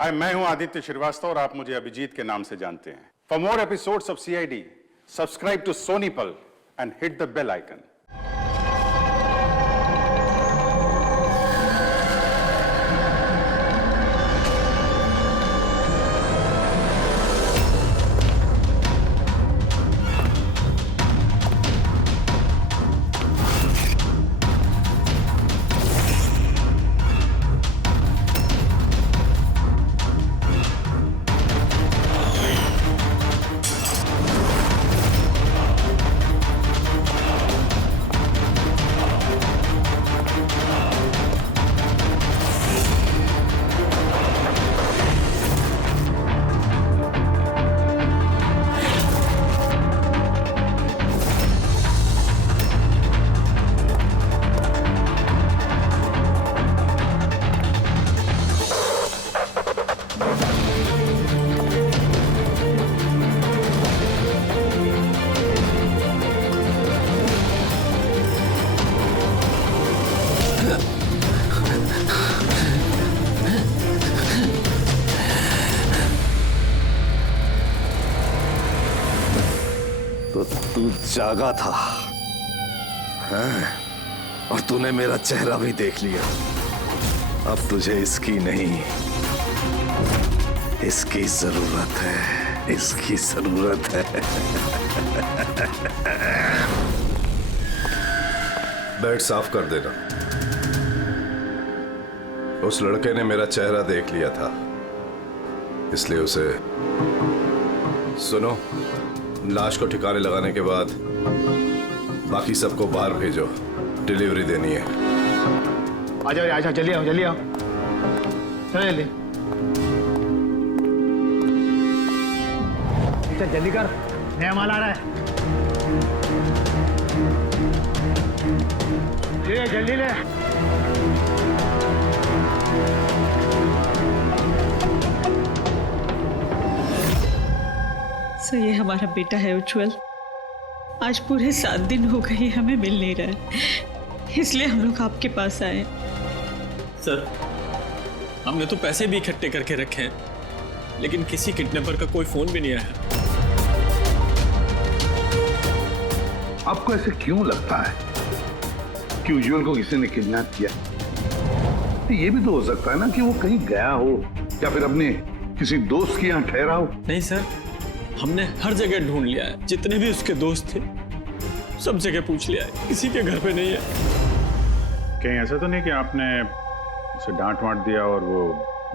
हाय, मैं हूं आदित्य श्रीवास्तव और आप मुझे अभिजीत के नाम से जानते हैं। For more episodes of CID, subscribe to Sony Pal and hit the bell icon. तो तू जागा था हैं? और तूने मेरा चेहरा भी देख लिया। अब तुझे इसकी नहीं, इसकी जरूरत है, इसकी जरूरत है। बेड साफ कर देना। उस लड़के ने मेरा चेहरा देख लिया था, इसलिए उसे सुनो, लाश को ठिकाने लगाने के बाद बाकी सबको बाहर भेजो, डिलीवरी देनी है। आजा, जल्दी आओ, जल्दी आओ, चलो जल्दी। चल जल्दी कर, नया माल आ रहा है। ले जल्दी ले। सो ये हमारा बेटा है उज्जवल। आज पूरे 7 दिन हो गए हमें मिल नहीं रहा है, इसलिए हम लोग आपके पास आए। सर, हमने तो पैसे भी इकट्ठे करके रखे हैं, लेकिन किसी किडनैपर का कोई फोन भी नहीं आया। आपको ऐसे क्यों लगता है कि उज्जवल को किसी ने किडनैप किया? तो ये भी तो हो सकता है ना कि वो कहीं गया हो या फिर अपने किसी दोस्त के यहाँ ठहरा हो। नहीं सर, हमने हर जगह ढूंढ लिया है, जितने भी उसके दोस्त थे सब जगह पूछ लिया है, किसी के घर पे नहीं है। कहीं ऐसा तो नहीं कि आपने उसे डांट वांट दिया और वो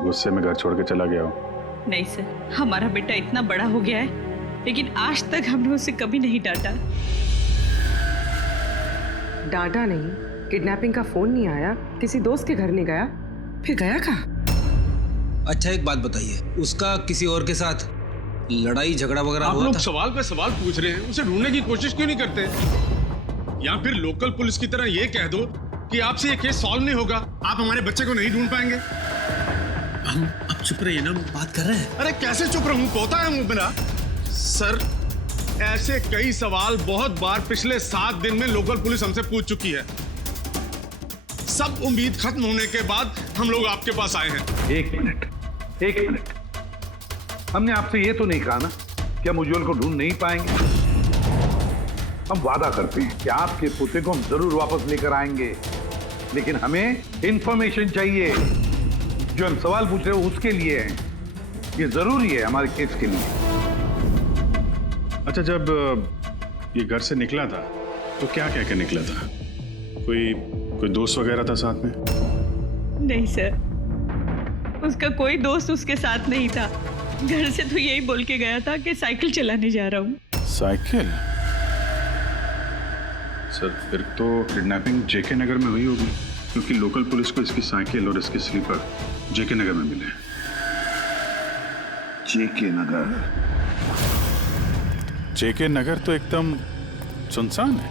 गुस्से में घर छोड़ के चला गया हो? नहीं सर, हमारा बेटा इतना बड़ा हो गया है, लेकिन आज तक हमने उसे कभी नहीं डांटा। डांटा नहीं, किडनैपिंग का फोन नहीं आया, किसी दोस्त के घर नहीं गया, फिर गया कहाँ? अच्छा एक बात बताइए, उसका किसी और के साथ लड़ाई झगड़ा वगैरह हुआ था? आप लोग सवाल पे सवाल पूछ रहे हैं, उसे ढूंढने की कोशिश क्यों नहीं करते? या फिर लोकल पुलिस की तरह ये कह दो कि आपसे ये केस सॉल्व नहीं होगा, आप हमारे बच्चे को नहीं ढूंढ पाएंगे। हम अब चुप रहिए ना, बात कर रहे हैं। अरे कैसे चुप रहूं, पोता है मुंह मेरा। सर, ऐसे कई सवाल बहुत बार पिछले 7 दिन में लोकल पुलिस हमसे पूछ चुकी है। सब उम्मीद खत्म होने के बाद हम लोग आपके पास आए हैं। एक मिनट, हमने आपसे ये तो नहीं कहा ना कि हम उज्जवल को ढूंढ नहीं पाएंगे। हम वादा करते हैं कि आपके पोते को हम जरूर वापस लेकर आएंगे, लेकिन हमें इंफॉर्मेशन चाहिए। जो हम सवाल पूछ रहे हो उसके लिए है, ये जरूरी है हमारे केस के लिए। अच्छा, जब ये घर से निकला था तो क्या कह के निकला था? कोई दोस्त वगैरह था साथ में? नहीं सर, उसका कोई दोस्त उसके साथ नहीं था। घर से तो यही बोल के गया था कि साइकिल चलाने जा रहा हूँ। साइकिल? सर, फिर तो किडनैपिंग जेके नगर में हुई होगी, क्योंकि लोकल पुलिस को इसकी साइकिल और इसके स्लीपर जेके नगर में मिले। जेके नगर? जेके नगर तो एकदम सुनसान है,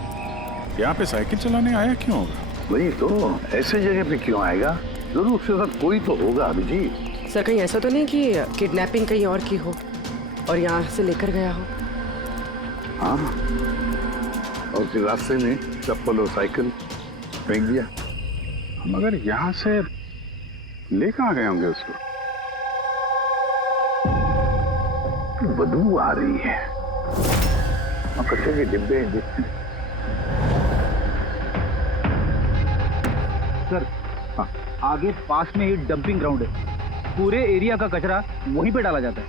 यहाँ पे साइकिल चलाने आया क्यों होगा? वही तो, ऐसे जगह पे क्यों आएगा? जरूर उसके साथ कोई तो होगा अभिजीत। सर कहीं ऐसा तो नहीं कि किडनैपिंग कहीं और की हो और यहाँ से लेकर गया हो? हाँ, और फिर रास्ते में चप्पल और साइकिल फेंक दिया। मगर यहाँ से ले कहाँ गए होंगे उसको? बदबू आ रही है। और कचरे के डिब्बे देखते हैं। सर हाँ, आगे पास में ही डंपिंग ग्राउंड है, पूरे एरिया का कचरा वहीं पे डाला जाता है।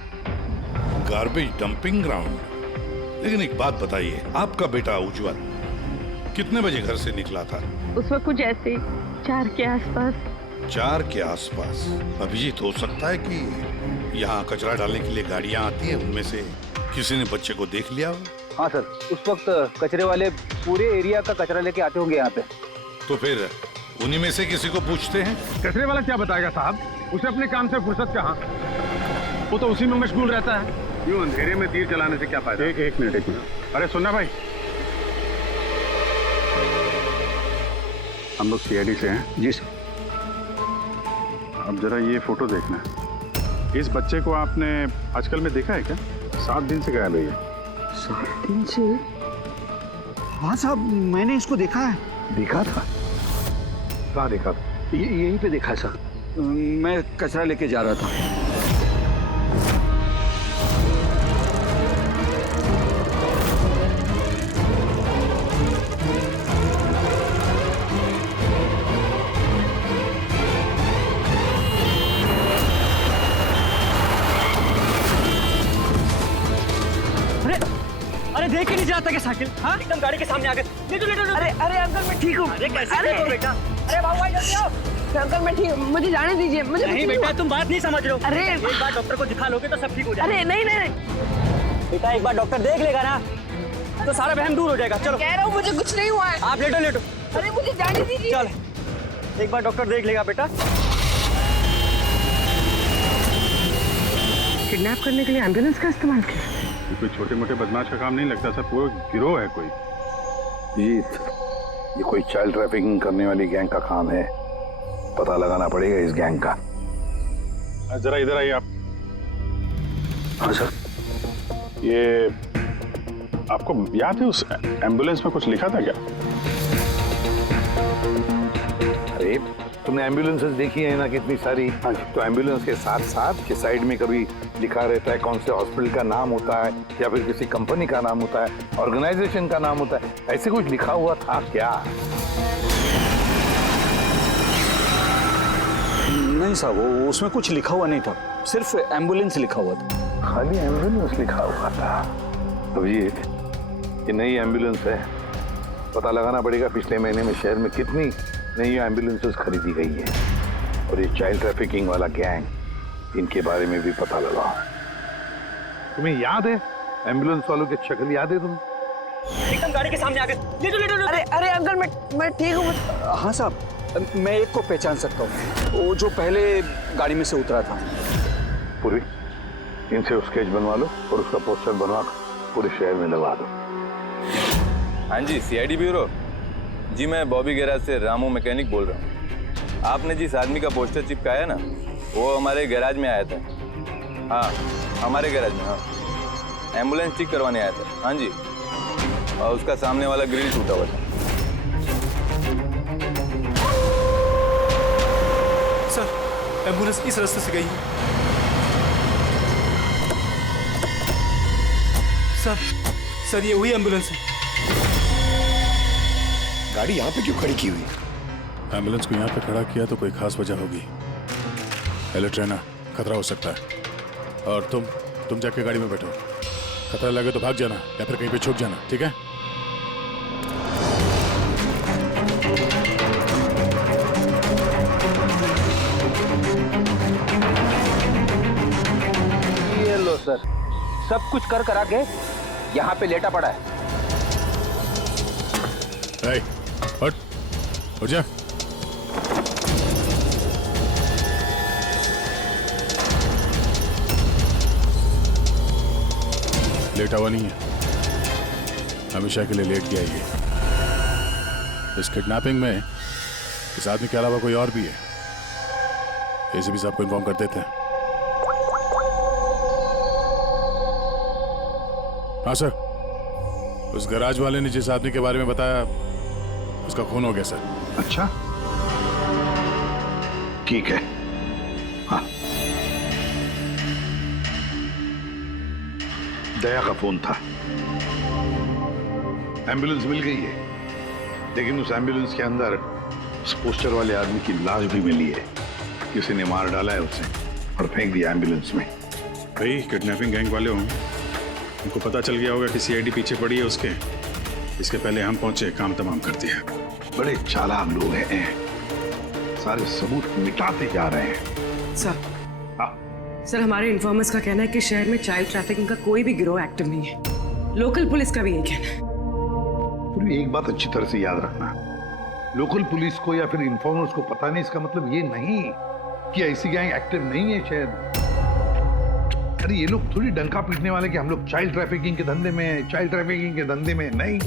Garbage dumping ground. लेकिन एक बात बताइए, आपका बेटा उज्जवल कितने बजे घर से निकला था? उस वक्त कुछ ऐसे 4 के आसपास। 4 के आसपास। अभिजीत, हो सकता है कि यहाँ कचरा डालने के लिए गाड़ियाँ आती हैं, उनमें से किसी ने बच्चे को देख लिया हो? हाँ सर, उस वक्त कचरे वाले पूरे एरिया का कचरा लेके आते होंगे यहाँ पे। तो फिर उन्हीं में से किसी को पूछते हैं। कचरे वाला क्या बताएगा साहब, उसे अपने काम से फुर्सत कहाँ, वो तो उसी में मशगूल रहता है। यूं अंधेरे में तीर चलाने से क्या फायदा? एक मिनट। अरे सुनना भाई, हम लोग सीआईडी से हैं। जी सर। अब जरा ये फोटो देखना। इस बच्चे को आपने आजकल में देखा है क्या? 7 दिन से गायब है ये। 7 दिन से? हाँ साहब, मैंने इसको देखा है। देखा था? कहाँ देखा था? यहीं पे देखा है सर। मैं कचरा लेके जा रहा था। अरे देख ही नहीं जाता क्या साइकिल? हाँ, एकदम गाड़ी के सामने आ गए। लेटो। अरे अंकल मैं ठीक हूँ। अरे कैसे हो बेटा? अरे बाबू भाई जल्दी आओ। अंकल मैं ठीक, मुझे जाने दीजिए। मुझे नहीं बेटा, तुम बात नहीं समझ रहे हो। अरे एक बार डॉक्टर को दिखा लोगे तो सब ठीक हो जाएगा। अरे नहीं बेटा, एक बार डॉक्टर देख लेगा ना तो सारा वहम दूर हो जाएगा। चलो, कह रहा हूँ मुझे कुछ नहीं हुआ है। आप लेटो। अरे मुझे जाने दीजिए। चल, एक बार डॉक्टर देख लेगा बेटा। किडनैप करने के लिए एम्बुलेंस का इस्तेमाल किया? ये कोई छोटे मोटे बदमाश का काम नहीं लगता सर, पूरा गिरोह है कोई। जीत, ये कोई चाइल्ड ट्रैफिकिंग करने वाली गैंग का काम है। पता लगाना पड़ेगा इस गैंग का। जरा इधर आइए आप। हाँ सर। ये आपको याद है उस एम्बुलेंस में कुछ लिखा था क्या? अरे तुमने एम्बुलेंसेस देखी है ना कितनी सारी? हाँ, तो एम्बुलेंस के साथ साथ के साइड में कभी लिखा रहता है कौन से हॉस्पिटल का नाम होता है या फिर किसी कंपनी का नाम होता है, ऑर्गेनाइजेशन का नाम होता है। ऐसे कुछ लिखा हुआ था क्या? नहीं साहब, वो उसमें कुछ लिखा हुआ नहीं था, सिर्फ एम्बुलेंस लिखा हुआ था। खाली एम्बुलेंस लिखा हुआ था? अभिजीत, ये नई एम्बुलेंस है। पता लगाना पड़ेगा पिछले महीने में शहर में कितनी नई एम्बुलेंसेस खरीदी गई है। और ये चाइल्ड ट्रैफिकिंग वाला गैंग, इनके बारे में भी पता लगाओ। तुम्हें याद है एम्बुलेंस वालों की शक्ल याद है तुम्हें? एकदम गाड़ी के सामने आ गए। लेटो। अरे अंकल मैं ठीक हूँ। हाँ साहब, मैं एक को पहचान सकता हूँ, वो जो पहले गाड़ी में से उतरा था। पूरी इनसे स्केच बनवा लो और उसका पोस्टर बनवा पूरे शहर में लगा दो। हाँ जी, सीआईडी ब्यूरो जी, मैं बॉबी गैराज से रामू मैकेनिक बोल रहा हूँ। आपने जिस आदमी का पोस्टर चिपकाया ना, वो हमारे गैराज में आया था। हाँ, हमारे गैराज में। हाँ, एम्बुलेंस ठीक करवाने आया था। हाँ जी, और उसका सामने वाला ग्रिल टूटा हुआ था। सर, एम्बुलेंस इस रास्ते से गई है। सर ये वही एम्बुलेंस है। गाड़ी यहाँ पे क्यों खड़ी की हुई? एम्बुलेंस को यहाँ पे खड़ा किया तो कोई खास वजह होगी। हेलो ट्रेनर, खतरा हो सकता है, और तुम जाके गाड़ी में बैठो। खतरा लगे तो भाग जाना या फिर कहीं पे छुप जाना, ठीक है? ये लो सर, सब कुछ कर करा के यहाँ पे लेटा पड़ा है। हट, उठ जा। लेटा हुआ नहीं है, हमेशा के लिए लेट गया ये। इस किडनैपिंग में इस आदमी के अलावा कोई और भी है, ऐसे भी सबको इन्फॉर्म कर देते हैं। हाँ सर, उस गैराज वाले ने जिस आदमी के बारे में बताया उसका खून हो गया सर। अच्छा, ठीक है। हाँ, दया का फोन था। एम्बुलेंस मिल गई है, लेकिन उस एम्बुलेंस के अंदर उस पोस्टर वाले आदमी की लाश भी मिली है। किसी ने मार डाला है उसे और फेंक दिया एम्बुलेंस में। भाई किडनैपिंग गैंग वाले हों, उनको पता चल गया होगा कि सीआईडी पीछे पड़ी है उसके। इसके पहले हम पहुंचे, काम तमाम कर दिया। बड़े चालाक लोग हैं, सारे सबूत मिटाते जा रहे हैं। सर सर, हमारे इन्फॉर्मर्स का कहना है कि शहर में चाइल्ड ट्रैफिकिंग का कोई भी गिरोह एक्टिव नहीं है। लोकल पुलिस का भी यही कहना है। फिर एक बात अच्छी तरह से याद रखना, लोकल पुलिस को या फिर इन्फॉर्मर्स को पता नहीं, इसका मतलब ये नहीं कि ऐसी गैंग एक्टिव नहीं है शहर में। अरे ये लोग थोड़ी डंका पीटने वाले कि हम लोग चाइल्ड ट्रैफिकिंग के धंधे में हैं, चाइल्ड ट्रैफिकिंग के धंधे में नहीं।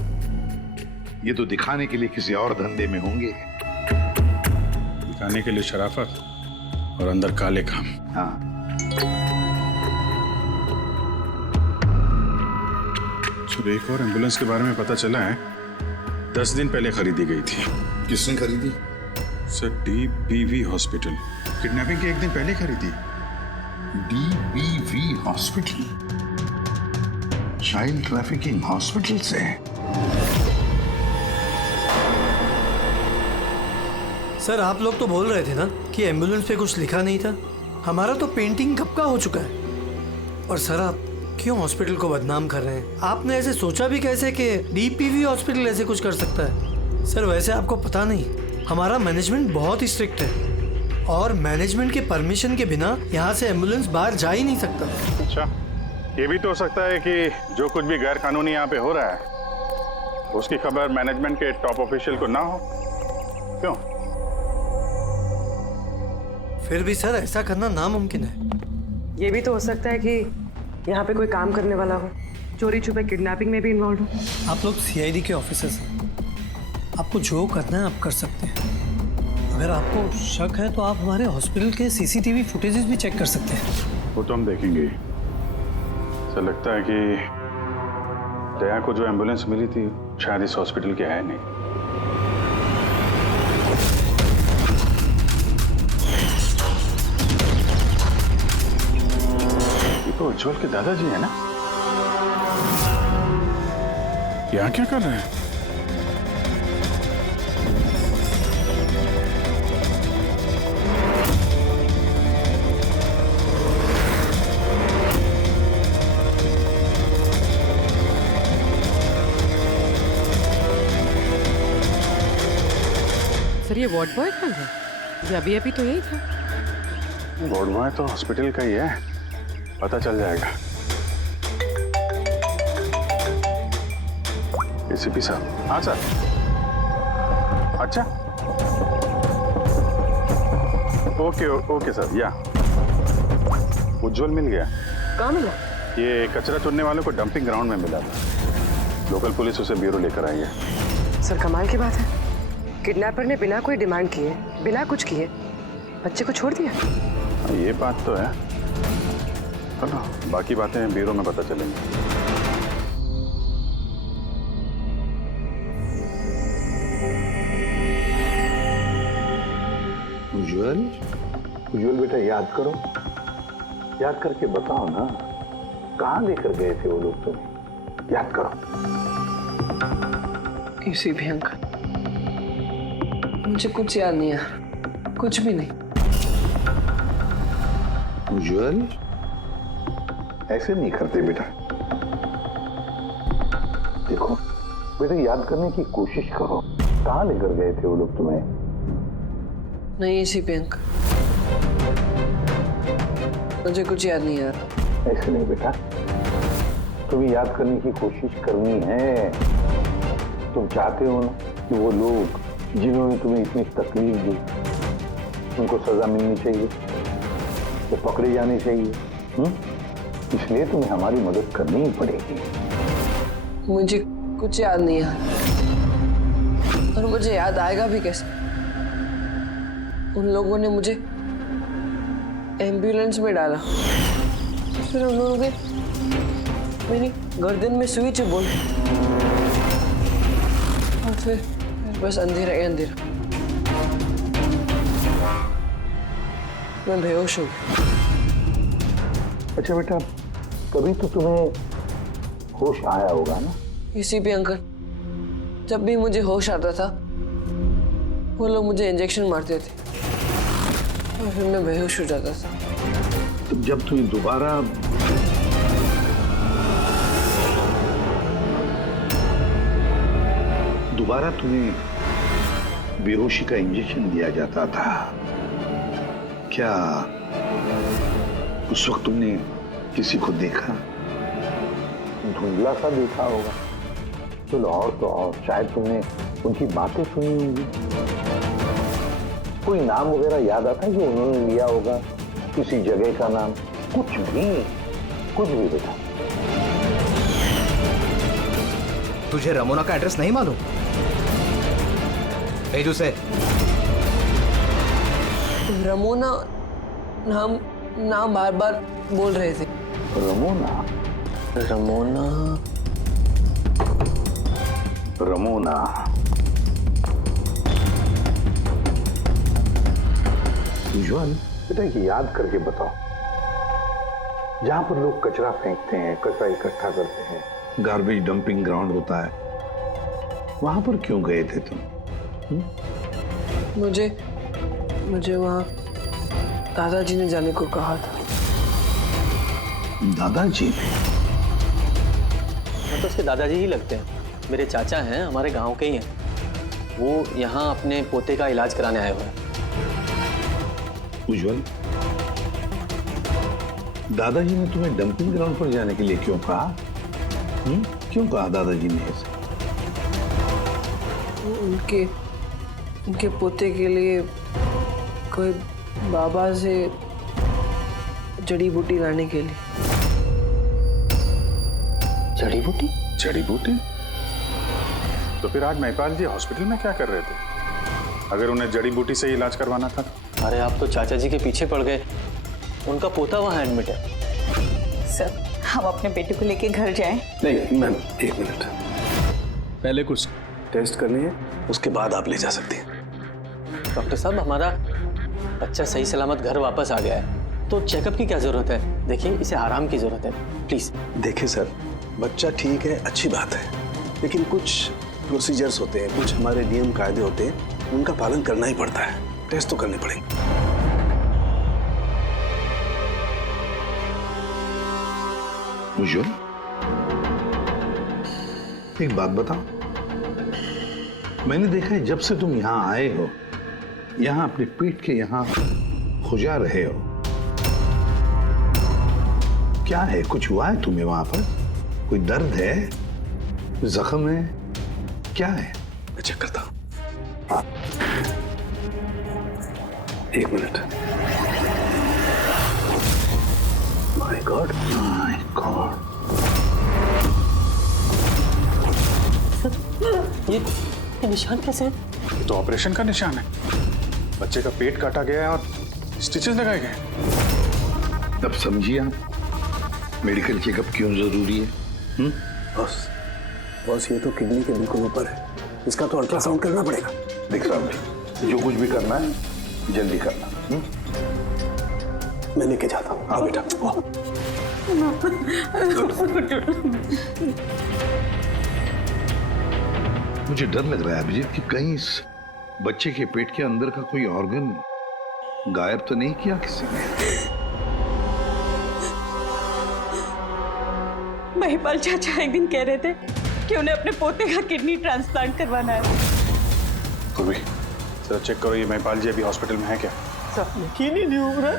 ये तो दिखाने के लिए किसी और धंधे में होंगे। दिखाने के लिए शराफत और अंदर काले काम। हाँ, सर एक और एम्बुलेंस के बारे में पता चला है, 10 दिन पहले खरीदी गई थी। किसने खरीदी? सर DBV हॉस्पिटल, किडनैपिंग के एक दिन पहले खरीदी। DBV hospital, child trafficking hospital से। सर आप लोग तो बोल रहे थे ना कि एम्बुलेंस पे कुछ लिखा नहीं था। हमारा तो पेंटिंग कब का हो चुका है। और सर आप क्यों हॉस्पिटल को बदनाम कर रहे हैं? आपने ऐसे सोचा भी कैसे कि DPV हॉस्पिटल ऐसे कुछ कर सकता है? सर वैसे आपको पता नहीं, हमारा मैनेजमेंट बहुत ही स्ट्रिक्ट है और मैनेजमेंट के परमिशन के बिना यहाँ से एम्बुलेंस बाहर जा ही नहीं सकता। अच्छा, ये भी तो हो सकता है कि जो कुछ भी गैर कानूनी यहाँ पे हो रहा है उसकी खबर मैनेजमेंट के टॉप ऑफिशियल को ना हो। क्यों? फिर भी सर ऐसा करना नामुमकिन है। ये भी तो हो सकता है कि यहाँ पे कोई काम करने वाला हो, चोरी छुपे किडनैपिंग में भी इन्वॉल्व हो। आप लोग CID के ऑफिसर्स हैं, आपको जो करना है आप कर सकते हैं। अगर आपको शक है तो आप हमारे हॉस्पिटल के CCTV फुटेजेस भी चेक कर सकते हैं। वो तो हम देखेंगे। ऐसा लगता है कि दया को जो एम्बुलेंस मिली थी शायद इस हॉस्पिटल के है नहीं। ये तो उज्जवल के दादाजी है ना? यहाँ क्या कर रहे हैं? सर ये वार्ड बॉय कहाँ है? ये अभी तो यही था। वार्ड बॉय तो हॉस्पिटल का ही है, पता चल जाएगा। ACP साहब। हाँ सर। अच्छा, ओके सर। या उज्जवल मिल गया। कहाँ मिला? ये कचरा चुनने वालों को डंपिंग ग्राउंड में मिला था। लोकल पुलिस उसे ब्यूरो लेकर आई है। सर कमाल की बात है, किडनैपर ने बिना कोई डिमांड किए, बिना कुछ किए बच्चे को छोड़ दिया। ये बात तो है ना, बाकी बातें ब्यूरो में पता चलेंगी। उज्जवल बेटा याद करो, याद करके बताओ ना, कहाँ लेकर गए थे वो लोग तुम्हें? याद करो। किसी भी अंकल, मुझे कुछ याद नहीं है, कुछ भी नहीं। उज्जवल ऐसे नहीं करते बेटा। देखो बेटा, याद करने की कोशिश करो, कहाँ लेकर गए थे वो लोग तुम्हें? नहीं ACP अंकल, मुझे कुछ याद नहीं यार। ऐसे नहीं बेटा, तुम्हें याद करने की कोशिश करनी है। तुम चाहते हो ना कि वो लोग जिन्होंने तुम्हें इतनी तकलीफ दी उनको सजा मिलनी चाहिए, वो पकड़े जाने चाहिए। इसलिए तुम्हें हमारी मदद करनी ही पड़ेगी। मुझे कुछ याद नहीं है और मुझे याद आएगा भी कैसे? उन लोगों ने मुझे एम्बुलेंस में डाला, फिर उन लोगों ने मेरी गर्दन में सुई चुभोई और फिर बस अंधेरा ही अंधेरा। मैं बेहोश हो गया। अच्छा बेटा, कभी तो तुम्हें होश आया होगा ना? एसीपी अंकल, जब भी मुझे होश आता था वो लोग मुझे इंजेक्शन मारते थे और फिर मैं बेहोश हो जाता था। तो जब तुम्हें दोबारा तुम्हें बेहोशी का इंजेक्शन दिया जाता था, क्या उस वक्त तुमने किसी को देखा? धुंधला सा देखा होगा। चलो और तो और शायद तुमने उनकी बातें सुनी होंगी। कोई नाम वगैरह याद आता है जो उन्होंने लिया होगा, किसी जगह का नाम? कुछ भी बेटा। तुझे रमोना का एड्रेस नहीं मालूम? भेज उसे। रमोना नाम बार बार बोल रहे थे। रमोना उज्ज्वल, बेटा याद करके बताओ, जहां पर लोग कचरा फेंकते हैं, कचरा इकट्ठा करते हैं, गार्बेज डंपिंग ग्राउंड होता है, वहां पर क्यों गए थे तुम? मुझे वहां दादाजी ने जाने को कहा था। दादाजी ने? तो उसके दादाजी ही लगते हैं। मेरे चाचा हैं, हमारे गांव के ही हैं। वो यहाँ अपने पोते का इलाज कराने आए हुए हैं। उज्ज्वल, दादाजी ने तुम्हें डंपिंग ग्राउंड पर जाने के लिए क्यों कहा? क्यों कहा दादाजी ने ऐसे? उनके पोते के लिए कोई बाबा से जड़ी बूटी लाने के लिए। जड़ी बूटी? तो फिर आज महिपाल जी हॉस्पिटल में क्या कर रहे थे, अगर उन्हें जड़ी बूटी से इलाज करवाना था? अरे आप तो चाचा जी के पीछे पड़ गए। उनका पोता वहाँ एडमिट है। सर, हम अपने बेटे को लेके घर जाएं? नहीं मैम, एक मिनट, पहले कुछ टेस्ट करनी है, उसके बाद आप ले जा सकती हैं। डॉक्टर साहब, हमारा बच्चा सही सलामत घर वापस आ गया है, तो चेकअप की क्या जरूरत है? देखिए, इसे आराम की जरूरत है, प्लीज। देखिए सर, बच्चा ठीक है, अच्छी बात है, लेकिन कुछ प्रोसीजर्स होते हैं, कुछ हमारे नियम कायदे होते हैं, उनका पालन करना ही पड़ता है। टेस्ट तो करने पड़ेंगे। उज्ज्वल, एक बात बताओ, मैंने देखा है जब से तुम यहाँ आए हो, यहाँ अपने पीठ के यहाँ खुजा रहे हो। क्या है, कुछ हुआ है तुम्हें वहां पर? कोई दर्द है, जख्म है, क्या है? मैं चेक करता हूं। एक मिनट। My God. ये निशान कैसे है? ये तो ऑपरेशन का निशान है। बच्चे का पेट काटा गया है और स्टिचेस लगाए गए। अब समझिए आप मेडिकल चेकअप क्यों जरूरी है? बॉस, ये तो किडनी के बिल्कुल ऊपर है, इसका तो अल्ट्रासाउंड करना पड़ेगा। देख साहब जी, जो कुछ भी करना है जल्दी करना। मैं लेके जाता हूँ। हाँ बेटा। मुझे डर लग रहा है अभिजीत कि कहीं इस बच्चे के पेट के अंदर का कोई ऑर्गन गायब तो नहीं किया किसी ने? महिपाल चाचा एक दिन कह रहे थे कि उन्हें अपने पोते का किडनी ट्रांसप्लांट करवाना है। पूर्वी, जरा चेक करो, ये महिपाल जी अभी हॉस्पिटल में है क्या? यकीन ही नहीं हो रहा,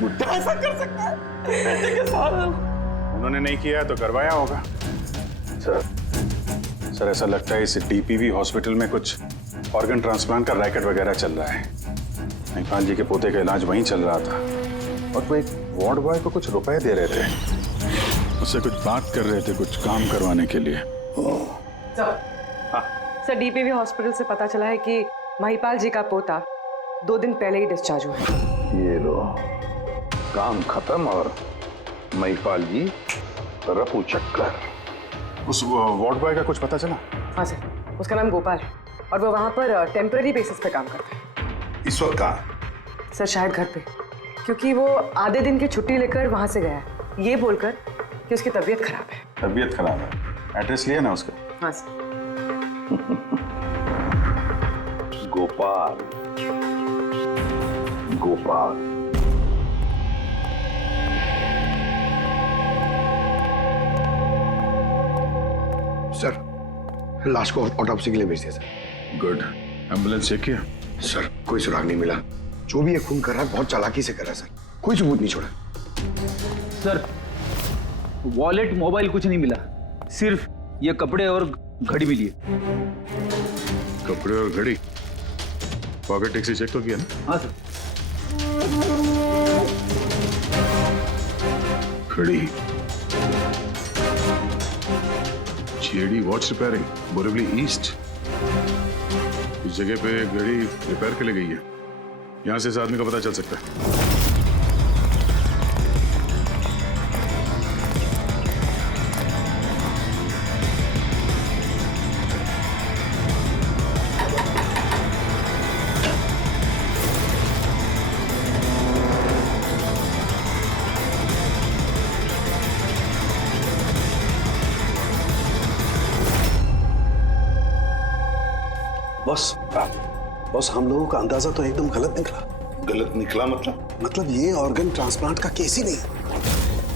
बुढ़ा ऐसा कर सकता है बेटे के साथ? उन्होंने नहीं किया है तो करवाया होगा। सर, ऐसा लगता है इस डीपीवी हॉस्पिटल में कुछ ऑर्गन ट्रांसप्लांट का रैकेट वगैरह चल रहा है। महिपाल जी के पोते का इलाज वहीं चल रहा था और वो एक वार्ड बॉय को कुछ रुपए दे रहे थे, उससे कुछ बात कर रहे थे, कुछ काम करवाने के लिए। सर, डीपीवी हॉस्पिटल से पता चला है कि महिपाल जी का पोता 2 दिन पहले ही डिस्चार्ज हुआ है। ये लो, काम खत्म और महिपाल जी रफू चक्कर। उस वार्ड बॉय का कुछ पता चला? हाँ सर, उसका नाम गोपाल है और वो वहाँ पर टेम्पररी बेसिस पे काम करता है। इस वक्त कहाँ? सर, शायद घर पे, क्योंकि वो आधे दिन की छुट्टी लेकर वहाँ से गया है, ये बोलकर कि उसकी तबीयत खराब है। तबीयत खराब है। एड्रेस लिया ना उसका? हाँ सर। गोपाल, गोपाल। सर, लाश को ऑटोप्सी के लिए भेज दिया सर। गुड। एम्बुलेंस चेक किया? सर, कोई सुराग नहीं मिला। जो भी ये खून कर रहा है बहुत चालाकी से कर रहा है सर, कोई सबूत नहीं छोड़ा। सर, वॉलेट मोबाइल कुछ नहीं मिला, सिर्फ ये कपड़े और घड़ी मिली है। कपड़े और घड़ी? पॉकेट टैक्सी चेक तो किया ना? हाँ सर। घड़ी, JD watch repairing, Borivali east. इस जगह पे घड़ी रिपेयर के लिए गई है। यहां से इस आदमी का पता चल सकता है। बॉस, हम लोगों का अंदाजा तो एकदम गलत निकला। गलत निकला मतलब? मतलब ये ऑर्गन ट्रांसप्लांट का केस ही नहीं है।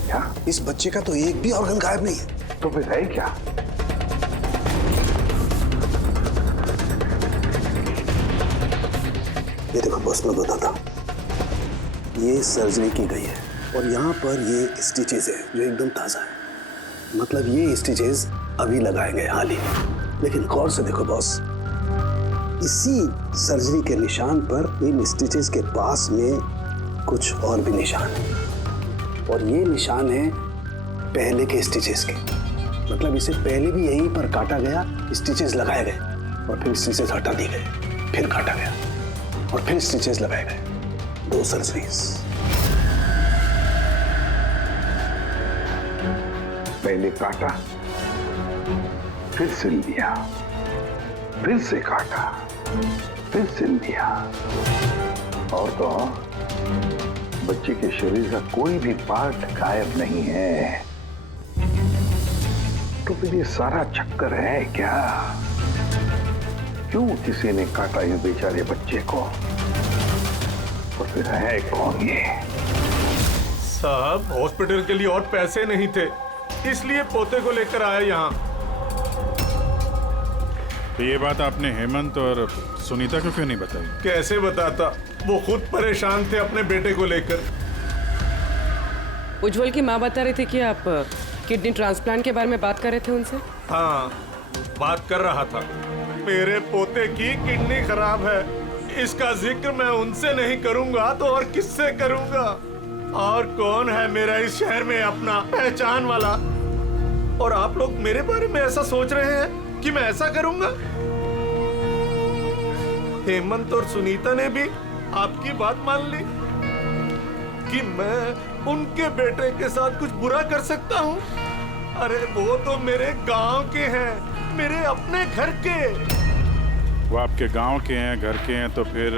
क्या? इस बच्चे का तो एक भी ऑर्गन गायब नहीं है। तो फिर है क्या? ये देखो बॉस, मैं बताता हूँ। ये सर्जरी की गई है और यहाँ पर ये स्टिचेस है जो एकदम ताजा है। मतलब ये स्टिचेस अभी लगाए गए हाल ही में। लेकिन गौर से देखो बॉस, इसी सर्जरी के निशान पर इन स्टिचेस के पास में कुछ और भी निशान है और ये निशान है पहले के स्टिचेस के। मतलब इसे पहले भी यहीं पर काटा गया, स्टिचेस लगाए गए और फिर स्टिचेस हटा दिए गए, फिर काटा गया और फिर स्टिचेस लगाए गए। 2 सर्जरीज। पहले काटा, फिर सिल दिया, फिर से काटा, फिर सिल दिया। और तो बच्चे के शरीर का कोई भी पार्ट गायब नहीं है। तो फिर ये सारा चक्कर है क्या? क्यों किसी ने काटा ये बेचारे बच्चे को? और फिर है कौन ये? साहब, हॉस्पिटल के लिए और पैसे नहीं थे, इसलिए पोते को लेकर आया यहाँ। तो ये बात आपने हेमंत और सुनीता को क्यों नहीं बताई? कैसे बताता, वो खुद परेशान थे अपने बेटे को लेकर। उज्जवल की माँ बता रही थी कि आप किडनी ट्रांसप्लांट के बारे में बात कर रहे थे उनसे। हाँ, बात कर रहा था। मेरे पोते की किडनी खराब है, इसका जिक्र मैं उनसे नहीं करूंगा तो और किससे करूंगा? और कौन है मेरा इस शहर में अपना पहचान वाला? और आप लोग मेरे बारे में ऐसा सोच रहे हैं कि मैं ऐसा करूंगा? हेमंत और सुनीता ने भी आपकी बात मान ली कि मैं उनके बेटे के साथ कुछ बुरा कर सकता हूँ? अरे वो तो मेरे गांव के हैं, मेरे अपने घर के। वो आपके गांव के हैं, घर के हैं, तो फिर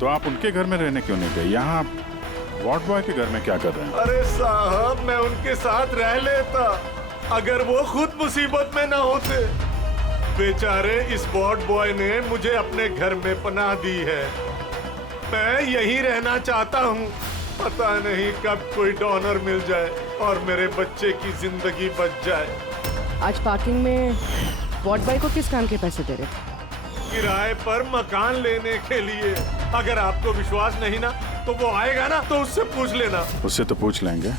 तो आप उनके घर में रहने क्यों नहीं गए? यहाँ वार्ड बॉय के घर में क्या कर रहे हैं? अरे साहब, मैं उनके साथ रह लेता अगर वो खुद मुसीबत में ना होते। बेचारे इस वार्ड बॉय ने मुझे अपने घर में पनाह दी है। मैं यहीं रहना चाहता हूँ। पता नहीं कब कोई डोनर मिल जाए और मेरे बच्चे की जिंदगी बच जाए। आज पार्किंग में वार्ड बॉय को किस काम के पैसे दे रहे थे? किराए पर मकान लेने के लिए। अगर आपको विश्वास नहीं ना तो वो आएगा ना तो उससे पूछ लेना। उससे तो पूछ लेंगे।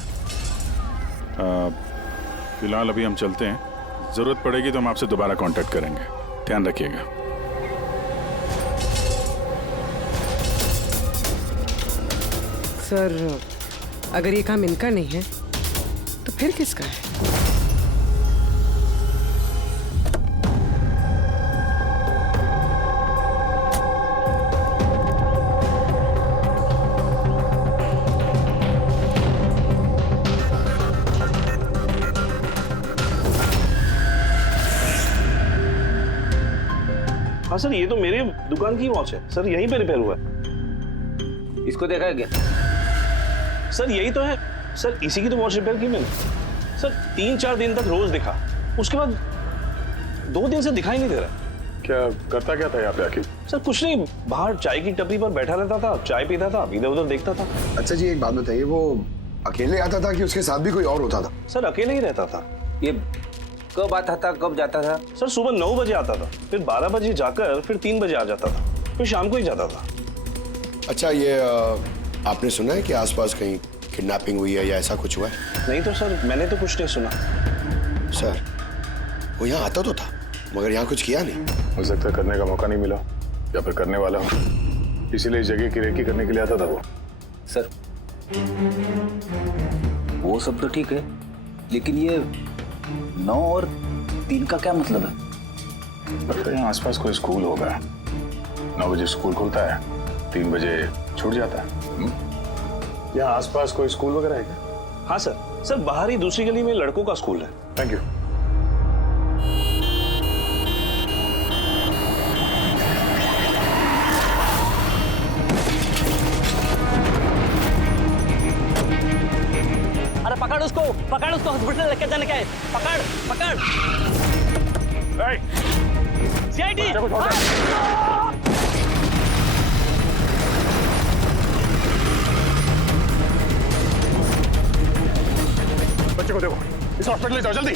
फिलहाल अभी हम चलते हैं, जरूरत पड़ेगी तो हम आपसे दोबारा कांटेक्ट करेंगे। ध्यान रखिएगा। सर, अगर ये काम इनका नहीं है तो फिर किसका है? हाँ सर, ये तो मेरे दुकान की वॉच है सर, यहीं पे रिपेयर हुआ है। इसको देखा क्या? सर यही तो है सर, इसी की तो वॉच रिपेयर की मैंने। सर 3-4 दिन तक रोज दिखा, उसके बाद 2 दिन से दिखाई नहीं दे रहा। क्या करता क्या था यहाँ पे आके? सर कुछ नहीं, बाहर चाय की टपरी पर बैठा रहता था, चाय पीता था, इधर उधर देखता था। अच्छा जी एक बात बताइए, वो अकेले आता था कि उसके साथ भी कोई और होता था? सर अकेले ही रहता था। ये कब आता था, कब जाता था? सर सुबह 9 बजे आता था, फिर 12 बजे जाकर फिर 3 बजे आ जाता था, फिर शाम को ही जाता था। अच्छा ये आपने सुना है कि आसपास कहीं किडनैपिंग हुई है या ऐसा कुछ हुआ है? नहीं तो सर, मैंने तो कुछ नहीं सुना। सर वो यहाँ आता तो था मगर यहाँ कुछ किया नहीं। हो सकता है करने का मौका नहीं मिला या फिर करने वाला हो, इसीलिए इस जगह की रेकी करने के लिए आता था वो। सर वो सब तो ठीक है, लेकिन ये 9 और 3 का क्या मतलब है? लगता है यहाँ आसपास कोई स्कूल होगा। 9 बजे स्कूल खुलता है, 3 बजे छूट जाता है। यहाँ आसपास कोई स्कूल वगैरह है क्या? हाँ सर, सर बाहर ही दूसरी गली में लड़कों का स्कूल है। Thank you. अरे पकड़ उसको हॉस्पिटल लेके जाने का है। पकड़ सीआईडी। बच्चे को देखो, इस हॉस्पिटल ले जाओ जल्दी।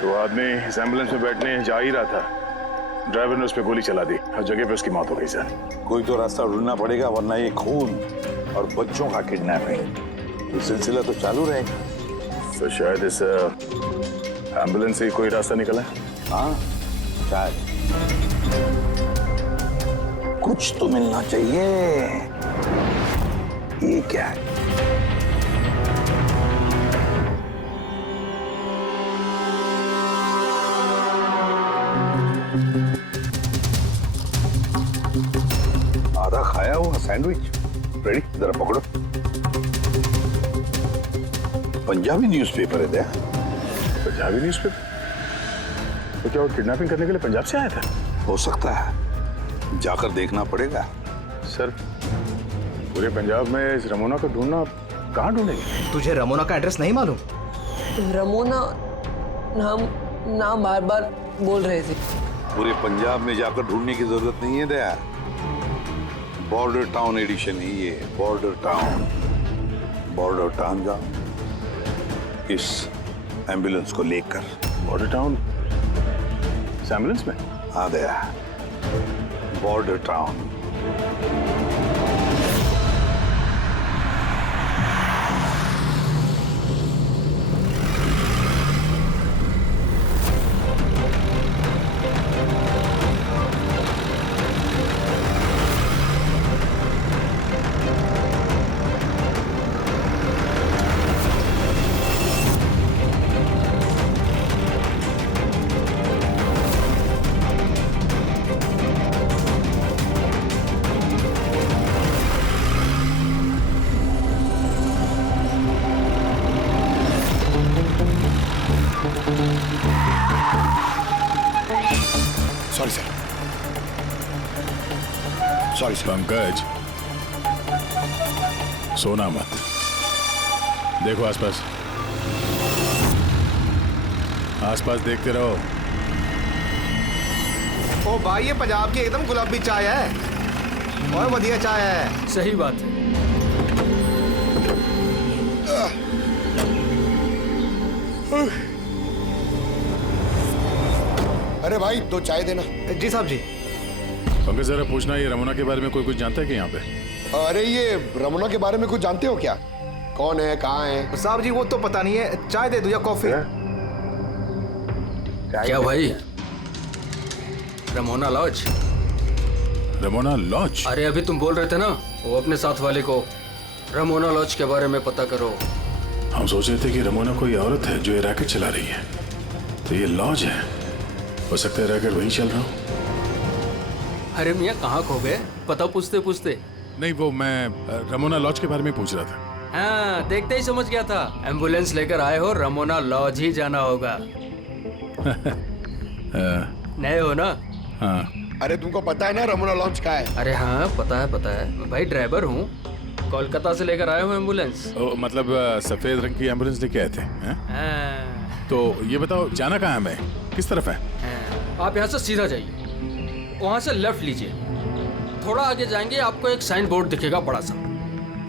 वो आदमी इस एम्बुलेंस में बैठने जा ही रहा था, ड्राइवर ने उस पर गोली चला दी और जगह पे उसकी मौत हो गई। सर कोई तो रास्ता ढूंढना पड़ेगा, वरना ये खून और बच्चों का किडनैपिंग ये सिलसिला तो चालू रहेगा। तो शायद इस एम्बुलेंस से कोई रास्ता निकला है। हाँ शायद कुछ तो मिलना चाहिए। ये क्या है? आधा खाया हुआ सैंडविच रेडी, जरा पकड़ो। पंजाबी न्यूज़पेपर है क्या? पंजाबी न्यूज़पेपर? तो क्या वो किडनैपिंग करने के लिए पंजाब से आया था? हो सकता है, जाकर देखना पड़ेगा। सर पूरे पंजाब में इस रमोना को ढूंढना कहाँ ढूंढेंगे? तुझे रमोना का एड्रेस नहीं मालूम? रमोना नाम बार बार बोल रहे थे। पूरे पंजाब में जाकर ढूंढने की जरूरत नहीं है दया। बॉर्डर टाउन एडिशन है ये, बॉर्डर टाउन। बॉर्डर टाउन जाओ इस एम्बुलेंस को लेकर। बॉर्डर टाउन इस एम्बुलेंस में? हाँ Daya, border town. Sorry sir, sorry sir. Pankaj सोना मत, देखो आसपास, आसपास देखते रहो। ओ भाई ये पंजाब की एकदम गुलाबी चाय है और बढ़िया चाय है। सही बात है। अरे भाई 2 चाय देना। जी साहब जी। पंकज जरा पूछना, ये रमोना के बारे में कोई कुछ जानता है कि यहाँ पे? अरे ये रमोना के बारे में कुछ जानते हो क्या? कौन है, कहाँ है? साहब जी वो तो पता नहीं है, चाय दे दो या कॉफी? क्या भाई, रमोना लॉज? Ramona laws? अरे अभी तुम बोल रहे थे ना वो अपने साथ वाले को रमोना लॉज के बारे में पता करो। हम सोच रहे थे कि रमोना कोई औरत है जो ये रैकेट चला रही है, तो ये लॉज है। हो सकता है रैकेट वहीं चल रहा हो। अरे मियाँ कहाँ खो गए, पता पूछते पूछते? नहीं, वो मैं रमोना लॉज के बारे में पूछ रहा था। हाँ, देखते ही समझ गया था। एम्बुलेंस लेकर आए हो, रमोना लॉज ही जाना होगा। नए हो ना? हाँ। अरे तुमको पता है ना रमोना लॉज का है? अरे हाँ पता है मैं भाई ड्राइवर हूँ, कोलकाता से लेकर आया हूँ एम्बुलेंस। मतलब सफेद रंग की एम्बुलेंस लेके आए थे? तो ये बताओ जाना कहाँ है, मैं किस तरफ है? आप यहाँ से सीधा जाइए, वहाँ से लेफ्ट लीजिए, थोड़ा आगे जाएंगे आपको एक साइन बोर्ड दिखेगा बड़ा सा,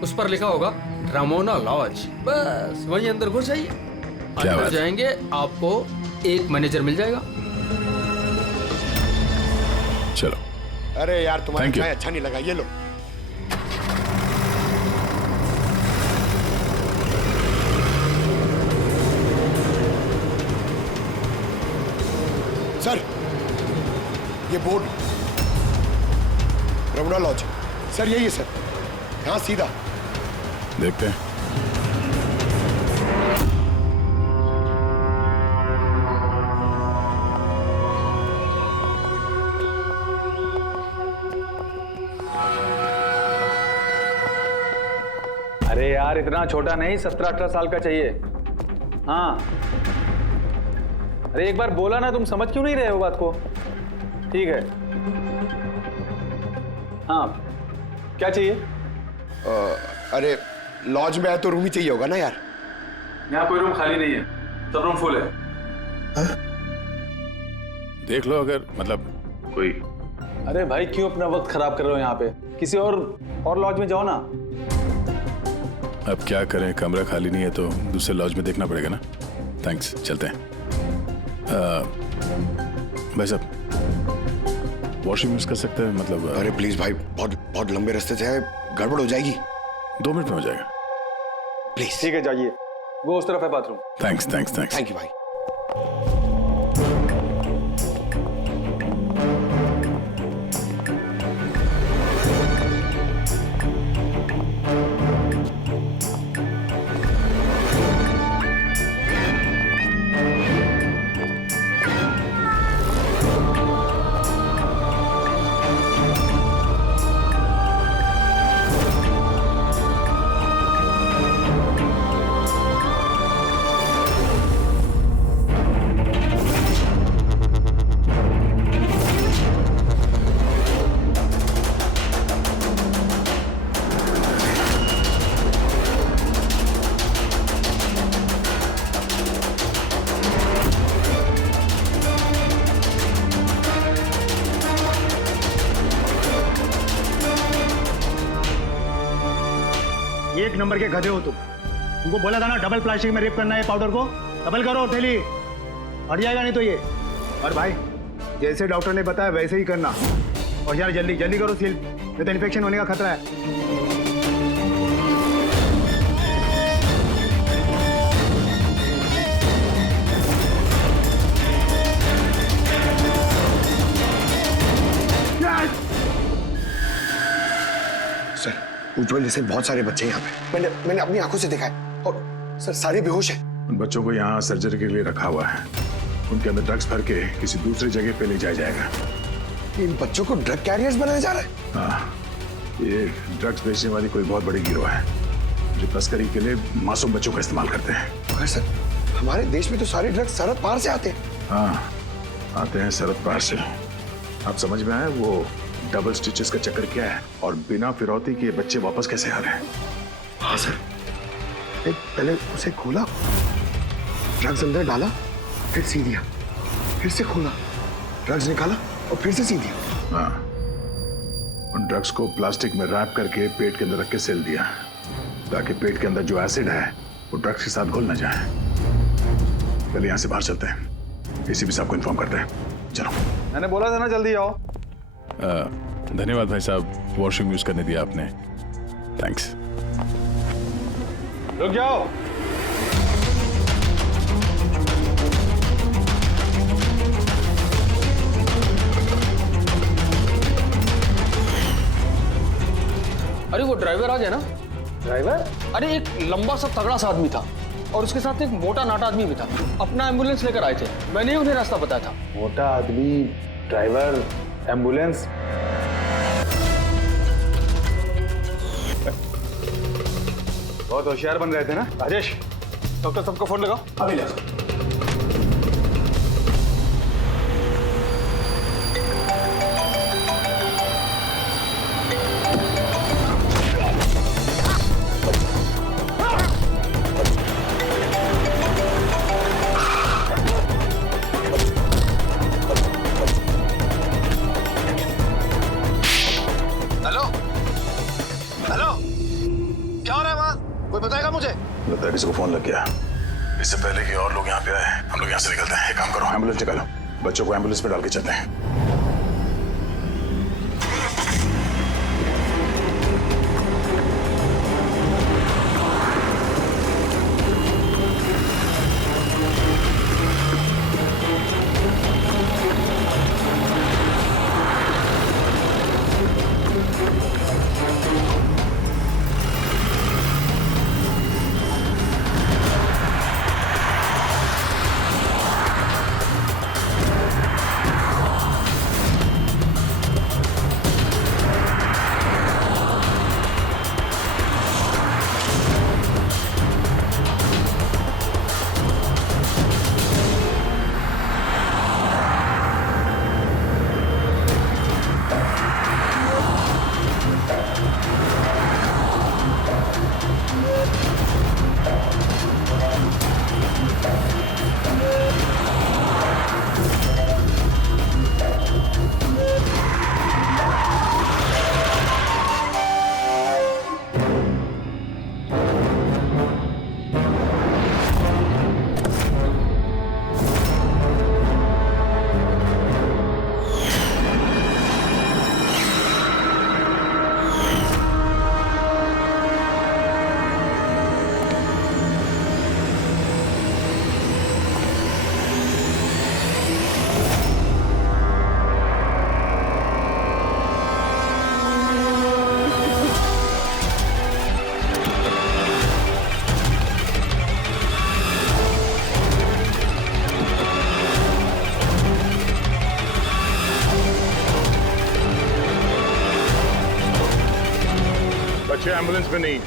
उस पर लिखा होगा रमोना लॉज। बस वहीं अंदर घुस जाइए, अंदर जाएंगे आपको एक मैनेजर मिल जाएगा। चलो। अरे यार तुम्हारा चाय अच्छा नहीं लगा, ये लो। सर ये बोर्ड रमोना लॉज सर, यही है सर, यहाँ सीधा। देखते हैं। अरे यार इतना छोटा नहीं, 17-18 साल का चाहिए। हाँ अरे एक बार बोला ना, तुम समझ क्यों नहीं रहे हो बात को? ठीक है। हाँ क्या चाहिए? अरे लॉज में आए तो रूम ही चाहिए होगा ना यार। यहाँ कोई रूम खाली नहीं है, सब रूम फुल है। देख लो अगर मतलब कोई। अरे भाई क्यों अपना वक्त खराब कर रहे हो यहाँ पे? किसी और लॉज में जाओ ना। अब क्या करें, कमरा खाली नहीं है तो दूसरे लॉज में देखना पड़ेगा ना। थैंक्स, चलते हैं। भाई साहब वॉशरूम यूज कर सकते हैं मतलब? अरे प्लीज भाई, बहुत लंबे रास्ते से है, गड़बड़ हो जाएगी। 2 मिनट में हो जाएगा प्लीज। ठीक है जाइए, वो उस तरफ है बाथरूम। थैंक्स। थैंक यू भाई। एक नंबर के गधे हो तुमको बोला था ना डबल प्लास्टिक में रेप करना है पाउडर को, डबल करो थैली, हट जाएगा नहीं तो ये। और भाई जैसे डॉक्टर ने बताया वैसे ही करना, और यार जल्दी जल्दी करो सील, नहीं तो इन्फेक्शन होने का खतरा है। उज्जवल जैसे बहुत सारे बच्चे यहाँ पे, मैंने अपनी आंखों से देखा है, और सर सारे बेहोश हैं। उन बच्चों को यहाँ सर्जरी के लिए रखा हुआ है, उनके अंदर ड्रग्स भर के किसी दूसरी जगह पे ले जाया जाएगा। इन बच्चों को ड्रग कैरियर्स बनाया जा रहा है? हाँ, ये ड्रग्स बेचने वाली कोई बहुत बड़ी गिरोह है जो तस्करी के लिए मासूम बच्चों का इस्तेमाल करते हैं। मगर सर हमारे देश में तो सारे ड्रग्स सरहद पार से आते हैं। हाँ आते हैं सरहद पार से। आप समझ में आए वो डबल स्टिचेस का चक्कर क्या है, और बिना फिरौती के बच्चे वापस कैसे आ रहे हैं? हाँ सर, पहले उसे खोला, ड्रग्स अंदर डाला, फिर सी दिया, फिर से खोला, ड्रग्स निकाला और फिर से सी दिया। हाँ, उन ड्रग्स को प्लास्टिक में रैप करके पेट के अंदर रख के सेल दिया, ताकि पेट के अंदर जो एसिड है वो ड्रग्स के साथ घुल न जाए। पहले यहाँ से बाहर चलते हैं, एसीपी साहब को इन्फॉर्म करते हैं। चलो। मैंने बोला था ना जल्दी आओ। धन्यवाद भाई साहब, वॉशरूम यूज करने दिया आपने, थैंक्स। रुक जाओ। अरे वो ड्राइवर आ गया ना? ड्राइवर? अरे एक लंबा सा तगड़ा सा आदमी था और उसके साथ एक मोटा नाटा आदमी भी था। अपना एम्बुलेंस लेकर आए थे, मैंने उन्हें रास्ता बताया था। मोटा आदमी, ड्राइवर, एम्बुलेंस। बहुत होशियार बन रहे थे ना राजेश। डॉक्टर सबको फोन लगाओ। अभी लगाओ। लगता है किसी को फोन लग गया। इससे पहले कि और लोग यहाँ पे आए, हम लोग यहाँ से निकलते हैं। एक काम करो, एम्बुलेंस निकालो, बच्चों को एम्बुलेंस पे डाल के चलते हैं। बच्चे एम्बुलेंस में नहीं,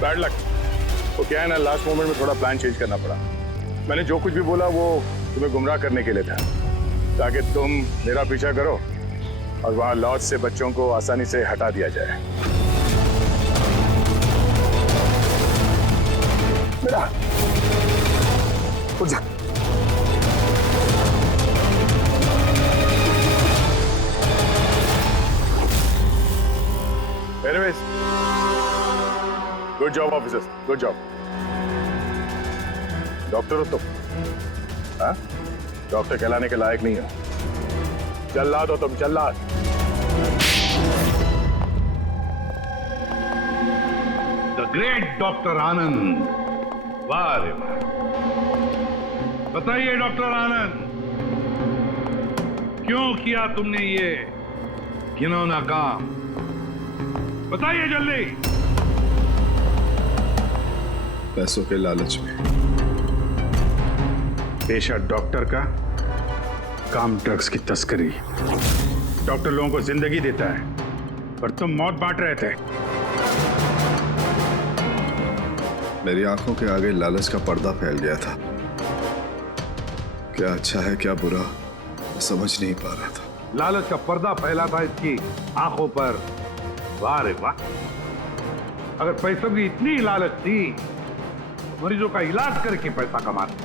बैड लक। वो क्या है ना, लास्ट मोमेंट में थोड़ा प्लान चेंज करना पड़ा। मैंने जो कुछ भी बोला वो तुम्हें गुमराह करने के लिए था, ताकि तुम मेरा पीछा करो और वहां लॉज से बच्चों को आसानी से हटा दिया जाए। बेटा उठ जा। Anyways, good job officers, good job. Doctor हो तुम? हाँ? डॉक्टर कहलाने के लायक नहीं हो। जल्लाद हो तुम, जल्लाद। द ग्रेट डॉक्टर आनंद, वाह रे वाह। बताइए डॉक्टर आनंद, क्यों किया तुमने ये घिनौना काम? बताइए जल्दी। पैसों के लालच में। पेशा डॉक्टर का, काम ड्रग्स की तस्करी। डॉक्टर लोगों को जिंदगी देता है, पर तुम मौत बांट रहे थे। मेरी आंखों के आगे लालच का पर्दा फैल गया था। क्या अच्छा है क्या बुरा समझ नहीं पा रहा था। लालच का पर्दा फैला था इसकी आंखों पर। वाह रे वाह। अगर पैसों की इतनी लालच थी तो मरीजों का इलाज करके पैसा कमाते,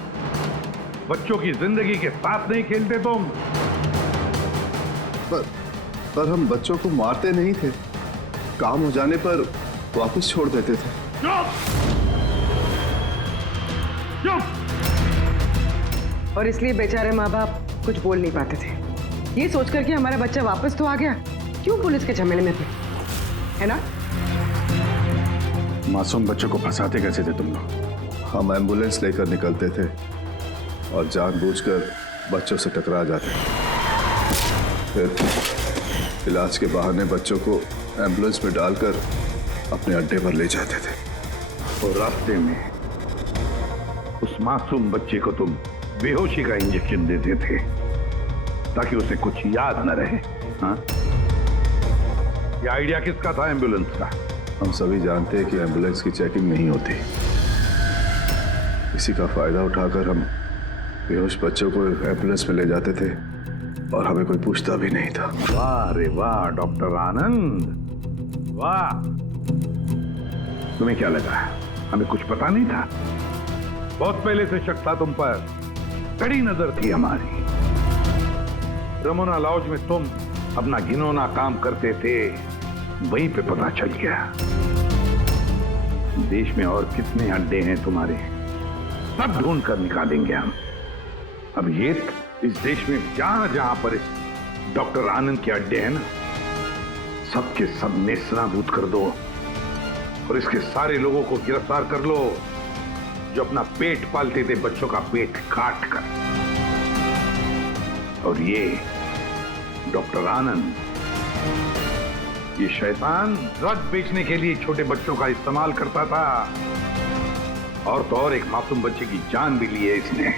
बच्चों की जिंदगी के साथ नहीं खेलते तुम। पर हम बच्चों को मारते नहीं थे, काम हो जाने पर वापस छोड़ देते थे। चुप! और इसलिए बेचारे माँ बाप कुछ बोल नहीं पाते थे। ये सोचकर कि हमारा बच्चा वापस तो आ गया, क्यों पुलिस के झमेले में थे, है ना? मासूम बच्चों को फंसाते कैसे थे तुम लोग? हम एम्बुलेंस लेकर निकलते थे और जानबूझकर बच्चों से टकरा जाते थे। फिर इलाज के बहाने बच्चों को एम्बुलेंस में डालकर अपने अड्डे पर ले जाते थे। और रास्ते में उस मासूम बच्चे को तुम बेहोशी का इंजेक्शन देते थे ताकि उसे कुछ याद न रहे। हाँ? ये आइडिया किसका था एम्बुलेंस का? हम सभी जानते हैं कि एम्बुलेंस की चेकिंग नहीं होती। इसी का फायदा उठाकर हम बेहोश बच्चों को एम्बुलेंस में ले जाते थे और हमें कोई पूछता भी नहीं था। वाह रे वाह डॉक्टर आनंद, वाह। तुम्हें क्या लगा हमें कुछ पता नहीं था? बहुत पहले से शक था तुम पर, कड़ी नजर थी हमारी। रमोना लॉज में तुम अपना घिनौना काम करते थे, वहीं पे पता चल गया। देश में और कितने अड्डे हैं तुम्हारे, सब ढूंढ कर निकालेंगे हम। अब ये इस देश में जहां जहां पर इस डॉक्टर आनंद के अड्डे हैं ना, सबके सब नेस्तनाबूद कर दो और इसके सारे लोगों को गिरफ्तार कर लो जो अपना पेट पालते थे बच्चों का पेट काट कर। और ये डॉक्टर आनंद, ये शैतान ड्रग बेचने के लिए छोटे बच्चों का इस्तेमाल करता था और तो और एक मासूम बच्चे की जान भी ली है इसने।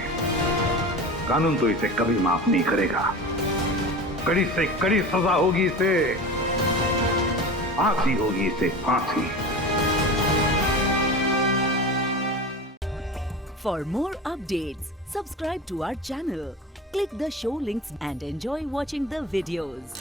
कानून तो इसे कभी माफ नहीं करेगा। कड़ी से कड़ी सजा होगी इसे, फांसी होगी इसे, फांसी। For more updates, subscribe to our channel, click the show links and enjoy watching the videos.